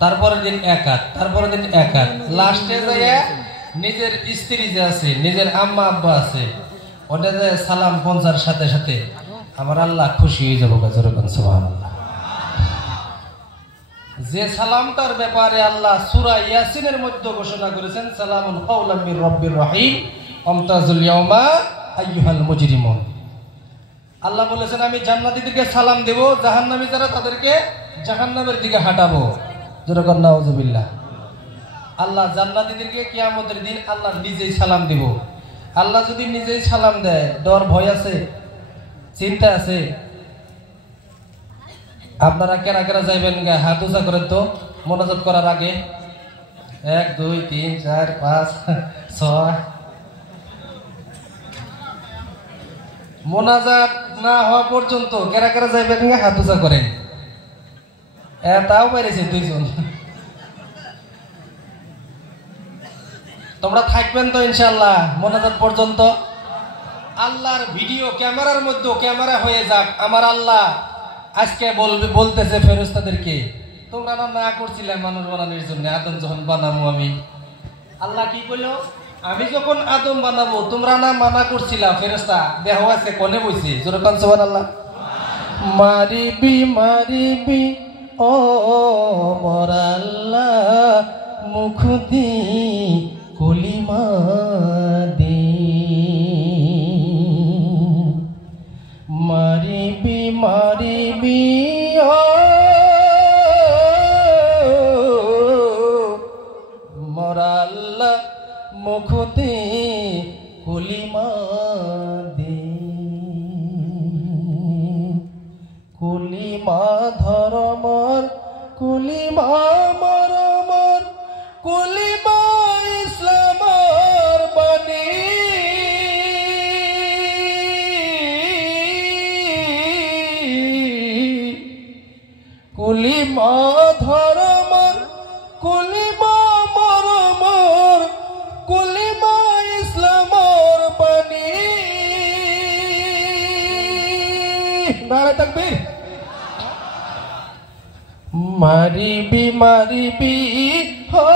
তারপরের দিন এক হাত, তারপরের দিন এক হাত, লাস্টে যাইয়া নিজের স্ত্রী যে আছে, নিজের আম্মা আব্বা আছে, ওটা যে সালাম পৌঁছার সাথে সাথে আমার আল্লাহ খুশি হয়ে যাবো। সুবহানাল্লাহ। যে সালামটার ব্যাপারে আল্লাহ সূরা ইয়াসিনের মধ্যে ঘোষণা করেছেন, সালামুন কাওলাম মির রাব্বির রহিম আমতাজুল ইয়াউমা আইয়ুহাল মুজরিমুন। আল্লাহ বলেছেন আমি জান্নাতীদেরকে সালাম দেব, জাহান্নামী যারা তাদেরকে জাহান্নামের দিকে হাঁটাবো। যেরকম নাউজুবিল্লাহ। আল্লাহ জান্নাতীদেরকে কিয়ামতের দিন আল্লাহ নিজেই সালাম দিব। আল্লাহ যদি নিজেই সালাম দেয়, ডর ভয় আছে, চিন্তা আছে? আপনারা কেরা কেরা যাইবেন? হাত উঁচা করেন তো মোনাজাত করার আগে। 1 2 3 4 5 6। মোনাজাত না হওয়া পর্যন্ত কেরা কেরা যাইবেন হাত উঁচা করেন। তাও পেরেছে 2 জন। তোমরা থাকবেন তো ইনশাআল্লাহ মোনাজাত পর্যন্ত? আল্লাহর ভিডিও ক্যামেরার মধ্যে ক্যামেরা হয়ে যাক। আমার আল্লাহ আজকে বলতেছে ফেরেশতাদেরকে, তোমরা না করছিলে মানুষ বানানোর জন্য, আদম যখন বানাবো আমি। আল্লাহ কি কইলো? আমি যখন আদম বানাবো তোমরা না মানা করছিলা? ফেরেশতা দেহ আছে কোনে বইছে? জোরে কোন সুবহানাল্লাহ। মারিবি মারিবি ও মোর আল্লাহ, মুখ দি কলিমা দি। মারিবি মারিবি ও মোর আল্লাহ, মুখ দি কলিমা দি। কলিমা ধর্মর, কলিমা মরমর, কলিমা ইসলামর বাণী। কলিমা ধর্মর, কলিমা মরমর, কলিমা ইসলামর বাণী। নারে তাকবীর। মারিবি মারিবি হো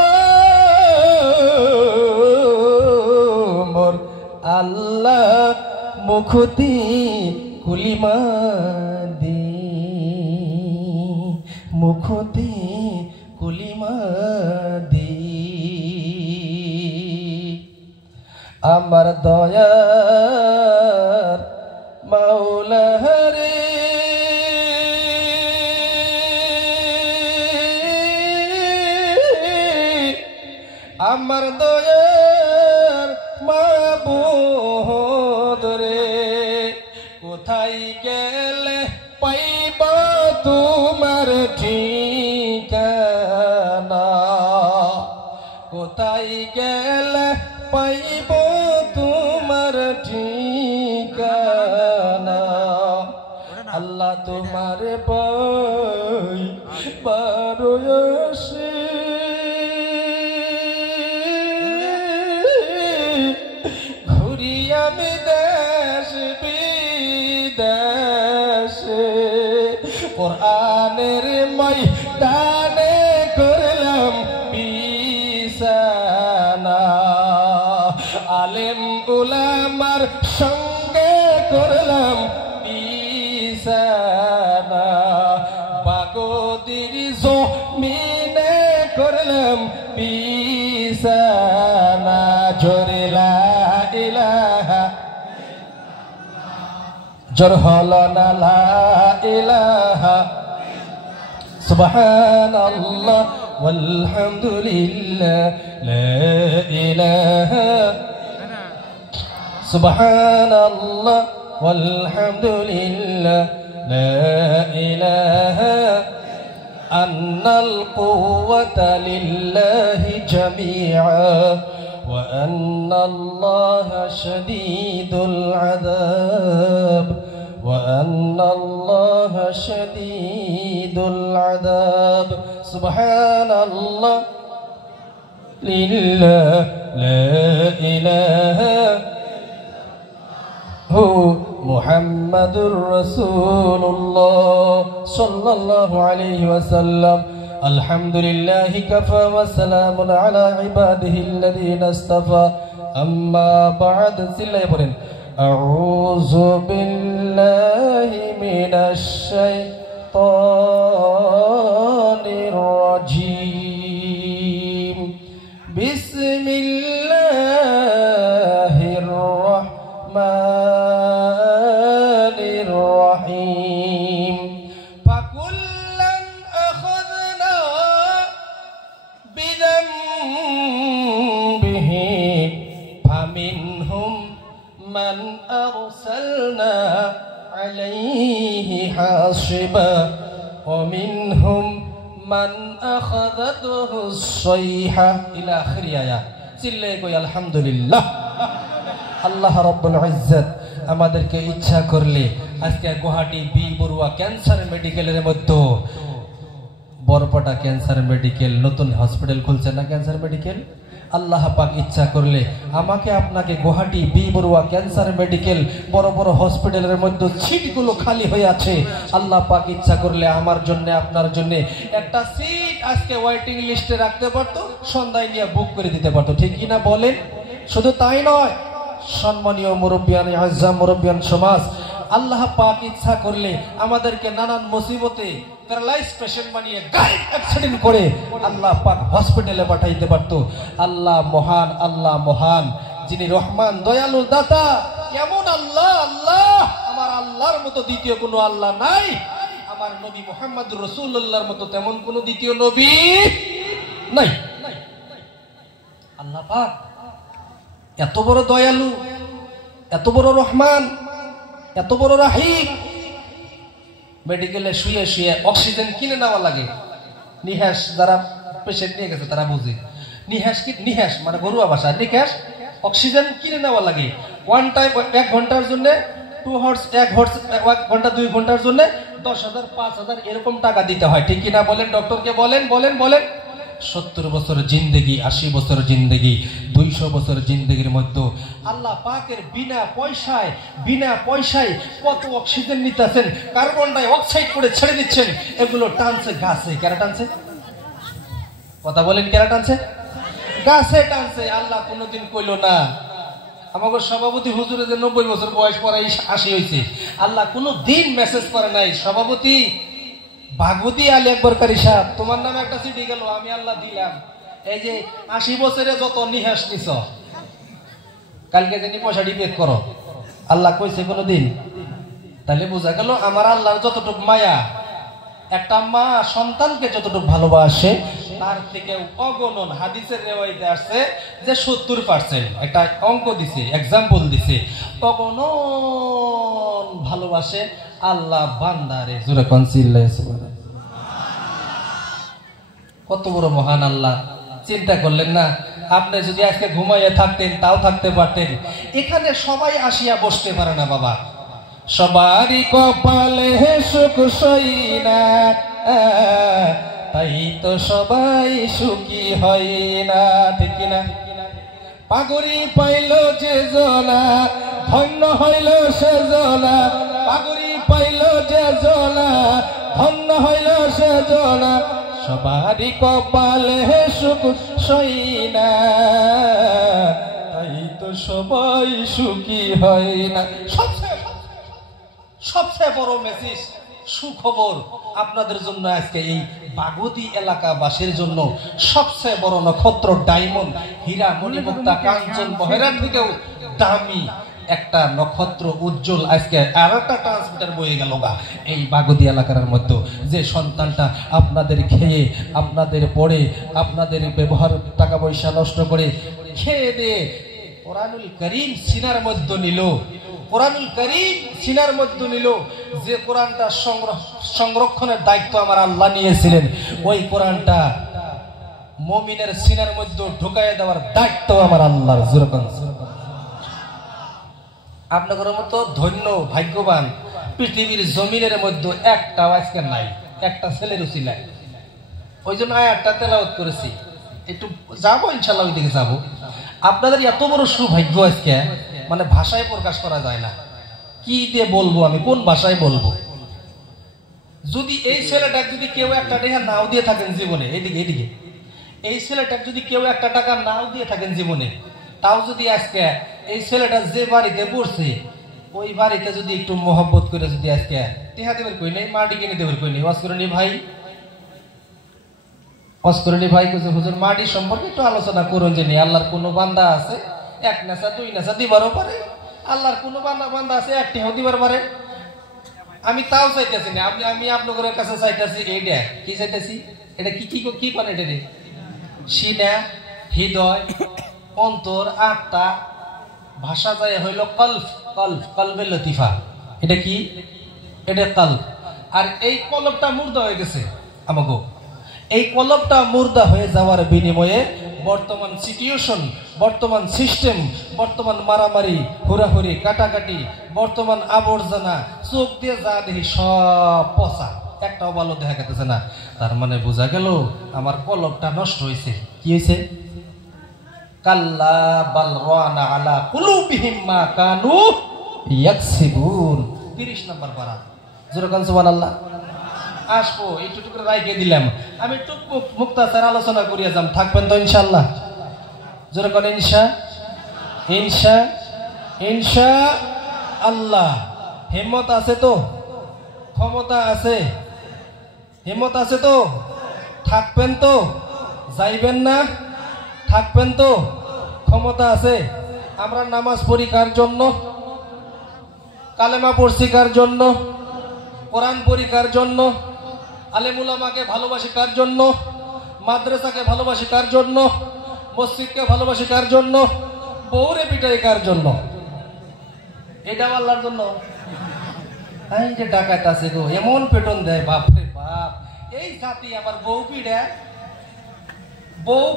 মোর আল্লাহ, মুখতি কুলিমা দি, মুখতি কুলিমা দি। আমার দয়ার মাওলা রে, আমার দয়ার মাবুদ রে, কোথায় গেলে পাইবা তোমার ঠিকানা? কোথায় গেলে পাইব তোমার ঠিকানা? আল্লাহ তোমার পাই বারোয়াসে, ঘুরি আমি দেশ বিদেশে, কোরআনের ময়দানে করলাম বিছানা, আলেম উলামার সঙ্গে করলাম বিছানা, বাগদির জমিনে করলাম বিছানা। জোরে লা ইলাহা, জোর হলো না লা ইলাহা, সুবহানাল্লাহ ওয়ালহামদুলিল্লাহ, লা ইলাহা, সুবহানাল্লাহ ওয়ালহামদুলিল্লাহ, লা ইলাহা। আন্নাল কুওয়াতা লিল্লাহি জামিআ ওয়া আন্নাল্লাহা শাদীদুল আযাব, ওয়া আন্নাল্লাহা শাদীদুল আযাব। সুবহানাল্লাহ লিল্লাহ, লা ইলাহা হু মুহাম্মাদুর রাসূলুল্লাহ সাল্লাল্লাহু আলাইহি ওয়াসাল্লাম। আলহামদুলিল্লাহি কাফা ওয়া সালামুন আলা ইবাদিহিল্লাযীনা ইসতাফা আম্মা বা'দ সিল্লাহ বলেন আউযু বিল্লাহি মিনাশ শাইতানির রাজীম বিসমিল্লাহির রাহমানির রহিম ফাকুল্লান আখাযনা বিযামবিহি ফামিনহুম মান আরসালনা আলাইহি হাসিবা ওয়া মিনহুম মান আখাযাতহু সাইহা ইলা আখির আয়াত চিল্লায়ে কই আলহামদুলিল্লাহ। আল্লাহ রাব্বুল ইজ্জত আমাদেরকে ইচ্ছা করলে আজকে গুয়াহাটি বি বড়ুয়া ক্যান্সার মেডিকেলের মধ্যে বরপটা ক্যান্সার মেডিকেল নতুন হসপিটাল খুলছে না ক্যান্সার মেডিকেল। আল্লাহ পাক ইচ্ছা করলে আমাকে আপনাকে Guwahati B Borooah cancer medical বড় বড় হসপিটালের মধ্যে সিটগুলো খালি হয়ে আছে। আল্লাহ পাক ইচ্ছা করলে আমার জন্য আপনার জন্য একটা সিট আজকে ওয়েটিং লিস্টে রাখতে পারতো, সন্ধ্যায় নিয়ে বুক করে দিতে পারতো, ঠিক কিনা বলেন? শুধু তাই নয়, সম্মানীয় মুরব্বিয়ান আযম মুরব্বিয়ান সমাজ, আল্লাহ পাক ইচ্ছা করলে আমাদেরকে নানান মুসিবতে প্যারালাইজ পেশেন্ট বানিয়ে গাড়ি অ্যাক্সিডেন্ট করে আল্লাহ পাক হসপিটালে পাঠাইতে পারতো। আল্লাহ মহান, আল্লাহ মহান, যিনি রহমান দয়ালু দাতা, এমন আল্লাহ, আল্লাহ আমার আল্লাহর মতো দ্বিতীয় কোনো আল্লাহ নাই। আমার নবী মুহাম্মদুর রাসূলুল্লাহর মতো তেমন কোনো দ্বিতীয় নবী নাই। আল্লাহ পাক এত বড় দয়ালু, এত বড় রহমান, এত বড় রাহিম। মেডিকেলে শুয়ে শুয়ে অক্সিজেন কিনে নেওয়া লাগে। নিহাস যারা পেশেন্ট নিয়ে গেছে তারা বুঝে, নিহাস কি, নিহাস মানে ঘরোয়া ভাষা, নিহাস অক্সিজেন কিনে নেওয়া লাগে। ওয়ান টাইম 1 ঘন্টার জন্য 2 হর্স, 1 হর্স 1 ঘন্টা 2 ঘন্টার জন্য 10,000 5,000 এরকম টাকা দিতে হয়, ঠিক কিনা বলেন? ডক্টরকে বলেন বলেন বলেন। 70 বছর জিন্দেগি, 80 বছর জিন্দেগি, 200 বছর জিন্দেগির মধ্যে আল্লাহ পাকের বিনা পয়সায় কত অক্সিজেন নিতেছেন, কার্বন ডাই অক্সাইড করে ছেড়ে দিচ্ছেন। এগুলো টানছে গাছে। কেন টানছে? কথা বলেন, কেন টানছে? গাছে টানছে। আল্লাহ কোনোদিন কইল না আমাকে সভাপতি হুজুরে যে 90 বছর বয়স পরে 80 হয়েছে, আল্লাহ কোনো দিন মেসেজ করে নাই সভাপতি ভাগবতী আলী আকবর কারি সাহেব তোমার নামে একটা চিঠি গেল, আমি আল্লাহ দিলাম, এই যে 80 বছরে যত নিহাস নিছ কালকে জানি পয়সাটি পেড করো। আল্লাহ কইছে কোনোদিন? তাহলে বোঝা গেল আমার আল্লাহর যতটুকু মায়া, একটা মা সন্তানকে যতটুকু ভালোবাসে তার থেকে অগণন হাদিসের রেওয়ায়েতে আসছে যে 70%। একটা অঙ্ক দিছে, এক্সাম্পল দিছে, অগণন ভালোবাসে আল্লাহ বান্দারে। জোরে কোন চিল্লায়ে সুবহানাল্লাহ। কত বড় মহান আল্লাহ, চিন্তা করলেন না? আপনি যদি আজকে ঘুমাইয়া থাকতেন তাও থাকতে পারতেন। এখানে সবাই আসিয়া বসতে পারে না বাবা, সবারই কপালে সুখ সইনা, তাই তো সবাই সুখী হয় না, ঠিক কিনা? পাগড়ি পাইল যে জলা ধন্য হইল সে জলা, পাগড়ি পাইল যে জলা ধন্য হইল সে জলা, সবারই কপালে সুখ সইনা, তাই তো সবাই সুখী হয় না। সবচেয়ে বড় মেসেজ, সুখবর আপনাদের জন্য আজকে এই বাগদী এলাকাবাসীর জন্য সবচেয়ে বড় নক্ষত্র, ডায়মন্ড, হীরা, মণিমুক্তা, কাঞ্চন, মহেরা থেকেও দামি একটা নক্ষত্র উজ্জ্বল আজকে আর একটা ট্রান্সমিটার বয়ে গেল গা এই বাগদী এলাকার মধ্যে। যে সন্তানটা আপনাদের খেয়ে, আপনাদের পড়ে, আপনাদের ব্যবহার টাকা পয়সা নষ্ট করে খেয়ে দিয়ে কোরআনুল কারীম সিনার মধ্যে নিল, কোরআনুল কারীম সিনার মধ্যে নিল, যে কোরআনটা সংরক্ষণের দায়িত্ব আমার আল্লাহ নিয়েছিলেন, ওই কোরআনটা মুমিনের সিনার মধ্যে ঢুকাইয়া দেওয়ার দায়িত্ব আমার আল্লাহর। আপনাদের মতো ধন্য ভাগ্যবান পৃথিবীর জমিনের মধ্যে একটাও আজকে নাই, একটা ছেলের উসিলায়। ওই জন্য আয়াতটা তেলাওয়াত করেছি, একটু যাবো ইনশাআল্লাহ, ওই দিকে যাবো। আপনাদের এত বড় সৌভাগ্য আজকে, মানে ভাষায় প্রকাশ করা যায় না। কি দিয়ে বলবো, আমি কোন ভাষায় বলবো? যদি এই ছেলেটাকে যদি কেউ একটা টাকা নাও দিয়ে থাকেন জীবনে, এদিকে এই ছেলেটাকে যদি কেউ একটা টাকা নাও দিয়ে থাকেন জীবনে, তাও যদি আজকে এই ছেলেটা যে বাড়িতে পড়ছে ওই বাড়িতে যদি একটু মহব্বত করে যদি আজকে টেহা দেবের কই নেই, মাটি কিনে দেবের কই নেই, অস্করণী ভাই হুজুর মাটি সম্পর্কে একটু আলোচনা করুন, যে আল্লাহর কোন বান্দা আছে এক নেশা দুই নেশা দিবারও পারে, আল্লাহর কোন বান্দা আছে এক টেহাও দিবার পারে। আমি তাও চাইতেছি না, আমি আপনাদের কাছে চাইতেছি এইটা কি চাইতেছি, এটা কি করে এটা রে, সিনা হৃদয় অন্তর আত্মা, ভাষা যায় হইল কলবে লতিফা, এটা কি, এটা কলব। আর এই কলবটা মুর্দা হয়ে গেছে আমাগো, এই কলবটা মুর্দা হয়ে যাওয়ার বিনিময়ে বর্তমান সিচুয়েশন, বর্তমান সিস্টেম, বর্তমান মারামারি হুড়াহুড়ি কাটাকাটি, বর্তমান আবর্জনা, চোখ দিয়ে যা দেখি সব পচা, একটাও ভালো দেখা গেছে না। তার মানে বোঝা গেল আমার কলবটা নষ্ট হয়েছে। কি হয়েছে? কাল্লা বাল রানা আলা কুলুবিহিম মা কানু ইয়াকসিবুন, 30 নম্বর পারা। জোরে কান সুবহানাল্লাহ। আসবো একটু করে রাইখে দিলাম, আমি টুক মুক্তাসার আলোচনা করিয়া যাম, থাকবেন তো ইনশাআল্লাহ? জোরে কান ইনশা আল্লাহ। হিম্মত আছে তো, ক্ষমতা আছে, হিম্মত আছে তো, থাকবেন তো, যাইবেন না, থাকবেন তো, ক্ষমতা আছে। আমরা নামাজ পড়ি কার জন্য? কালেমা পড়ছি কার জন্য? কোরআন পড়ি কার জন্য? আলেম উলামাকে ভালোবাসি কার জন্য? মাদ্রাসাকে ভালোবাসি কার জন্য? মসজিদকে ভালোবাসি কার জন্য? বউরে পিটাই কার জন্য? এটা আল্লাহর জন্য। এই যে ডাকাত আছে গো, এমন পেটন দেয়, বাপ রে বাপ। এই জাতি আবার বউ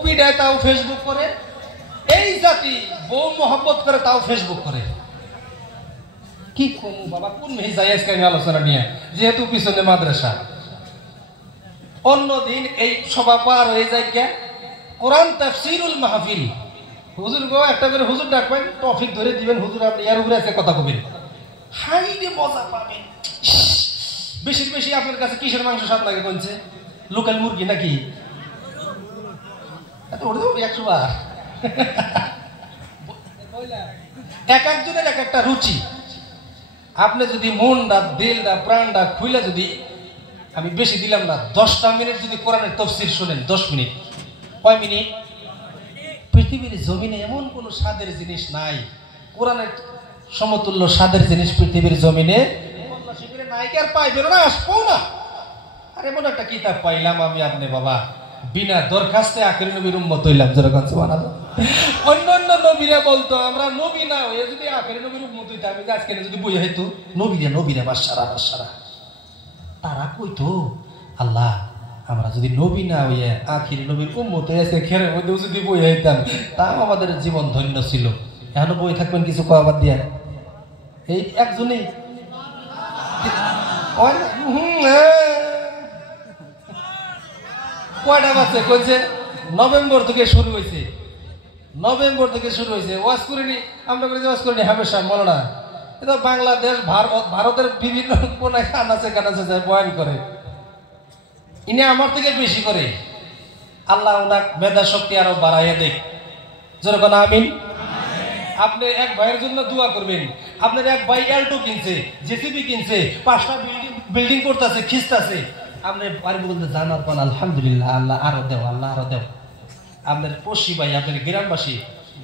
পিড়ায় তাও ফেসবুক করে, এই জাতি বউ মহব্বত করে তাও ফেসবুক করে। কি কম বাবা, কোন মেয়ে যাই আজকে আমি আলোচনা নিয়ে, যেহেতু পিছনে মাদ্রাসা। অন্যদিন এই সভা পার হয়ে যায় গিয়া কোরআন তাফসীরুল মাহফিল, হুজুর গো একটা করে হুজুর ডাকবেন, টপিক ধরে দিবেন, হুজুর আপনি এর উপরে আছে কথা কবেন, হাইরে মজা পাবেন। বেশি আপনার কাছে কিসের মাংস স্বাদ লাগে বলছে? লোকাল মুরগি নাকি? 100 বার। এক একজনের এক একটা রুচি। আপনি যদি মনটা দিলটা প্রাণটা খুইলা, যদি আমি বেশি দিলাম না, 10টা মিনিট যদি কোরআনের তাফসীর শুনেন, 10 মিনিট, কয় মিনিট? পৃথিবীর জমিনে এমন কোন স্বাদের জিনিস নাই, কোরআনের সমতুল্য স্বাদের জিনিস পৃথিবীর জমিনে শিবিরে নায়িকার পাইবেন না, আসবো না। আর এমন একটা কিতাব পাইলাম আমি, আপনি বাবা বিনা দরখাস্তে আখির নবীর উম্মত হইলাম। যেরকম সুবহানাল্লাহ। অন্যান্য নবীরা বলতো আমরা নবী না হয়ে যদি আখির নবীর উম্মত হইতাম, আমি আজকে যদি বই হইতো নবীরা বাসারা, তারা কইতো আল্লাহ আমরা যদি নবী না হইয়া আখির নবীর উম্মত হয়েছে খেরের মধ্যে যদি বই হইতাম, তাও আমাদের জীবন ধন্য ছিল। এখন বই থাকবেন কিছু কয়াবাদ দিয়া, এই একজনই কয়টা বাচ্চা কইছে নভেম্বর থেকে শুরু হয়েছে, ওয়াজ করিনি আমরা, ওয়াজ করিনি হামেশা মৌলানা। এটা বাংলাদেশ ভারতের বিভিন্ন কোনায় কানাচে যায় বয়ান করে, ইনি আমার থেকে বেশি করে। আল্লাহ ওনার মেধা শক্তি আরো বাড়াইয়া দেখ। যেরকম আমিন। আপনি এক ভাইয়ের জন্য দোয়া করবেন। আপনার এক ভাই এলটো কিনছে, জেসিবি কিনছে, 5টা বিল্ডিং করতেছে, খিস্তাছে, আপনি পারবো বলতে জানার পর আলহামদুলিল্লাহ, আল্লাহ আরো দেও, আপনার পড়শি ভাই, আপনার গ্রামবাসী,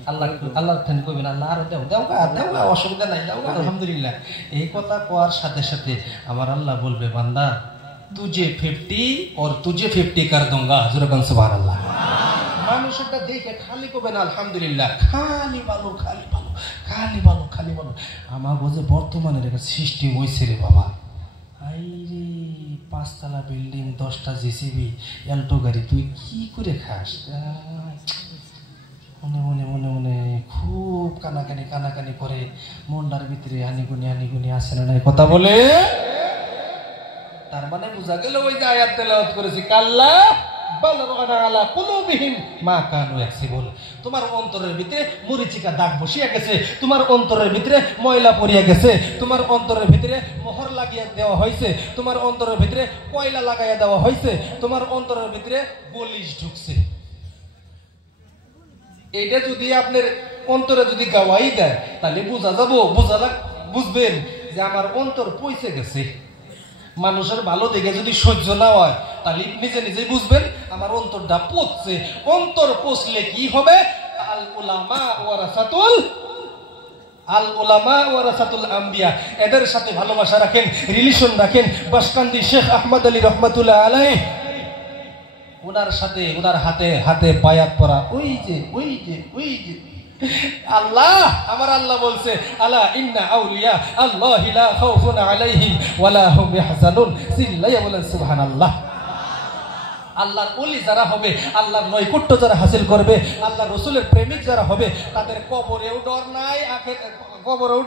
আল্লাহ কইবেন আল্লাহ আরো দেও, অসুবিধা নাই, আলহামদুলিল্লাহ। এই কথা কোয়ার সাথে সাথে আমার আল্লাহ বলবে, বান্দা তুজে 50 और तुझे 50 कर दूंगा। যেরকম সুবহানাল্লাহ। মানুষটা দেখে খালি কবেন আলহামদুলিল্লাহ, খালি ভালো। আমার বোঝে বর্তমানের একটা সিস্টেম হয়েছে রে বাবা। আইরে 5 তলা বিল্ডিং, 10টা জেসিবি, এলটো গাড়ি, তুই কি করে খাস? মনে খুব কানাকানি করে, মনটার ভিতরে হানিগুনি আসে না কথা বলে। তার মানে বোঝা গেল ওই যে আয়াত তেলাওয়াত করেছি, কাল্লা বাল রাবানা আলা কুলুবিহিম মা কানু ইয়াকসিবুন। তোমার অন্তরের ভিতরে মরিচিকা দাগ বসিয়া গেছে, তোমার অন্তরের ভিতরে ময়লা পড়িয়া গেছে, তোমার অন্তরের ভিতরে মোহর লাগিয়ে দেওয়া হয়েছে, তোমার অন্তরের ভিতরে কয়লা লাগাইয়া দেওয়া হয়েছে, তোমার অন্তরের ভিতরে বলিশ ঢুকছে। এইটা যদি আপনার অন্তরে যদি গাওয়াই দেয় তাহলে বোঝা যাবো, বুঝবেন যে আমার অন্তর পয়সে গেছে। মানুষের ভালো দেখে যদি সহ্য না হয় তাহলে নিজে নিজেই বুঝবেন আমার অন্তরটা পচছে। অন্তর পচলে কি হবে? আল উলামা ওয়ারাসাতুল আম্বিয়া, এদের সাথে ভালোবাসা রাখেন, রিলেশন রাখেন। বাসকান্দি শেখ আহমদ আলী রহমাতুল্লাহ আলাইহি, ওনার সাথে ওনার হাতে হাতে বায়াত পরা, ওই যে আল্লাহ, আমার আল্লাহ বলছে আলা ইন্না আউলিয়া আল্লাহি লা খাউফুন আলাইহিম ওয়ালা হুম ইয়াহজানুন। চিল্লাইয়া বলেন সুবহানাল্লাহ। আল্লাহর ওলি যারা হবে, আল্লাহর নৈকট্য যারা হাসিল করবে, আল্লাহ রসুলের প্রেমিক যারা হবে, তাদের কবরেও ডর নাই, কবরেও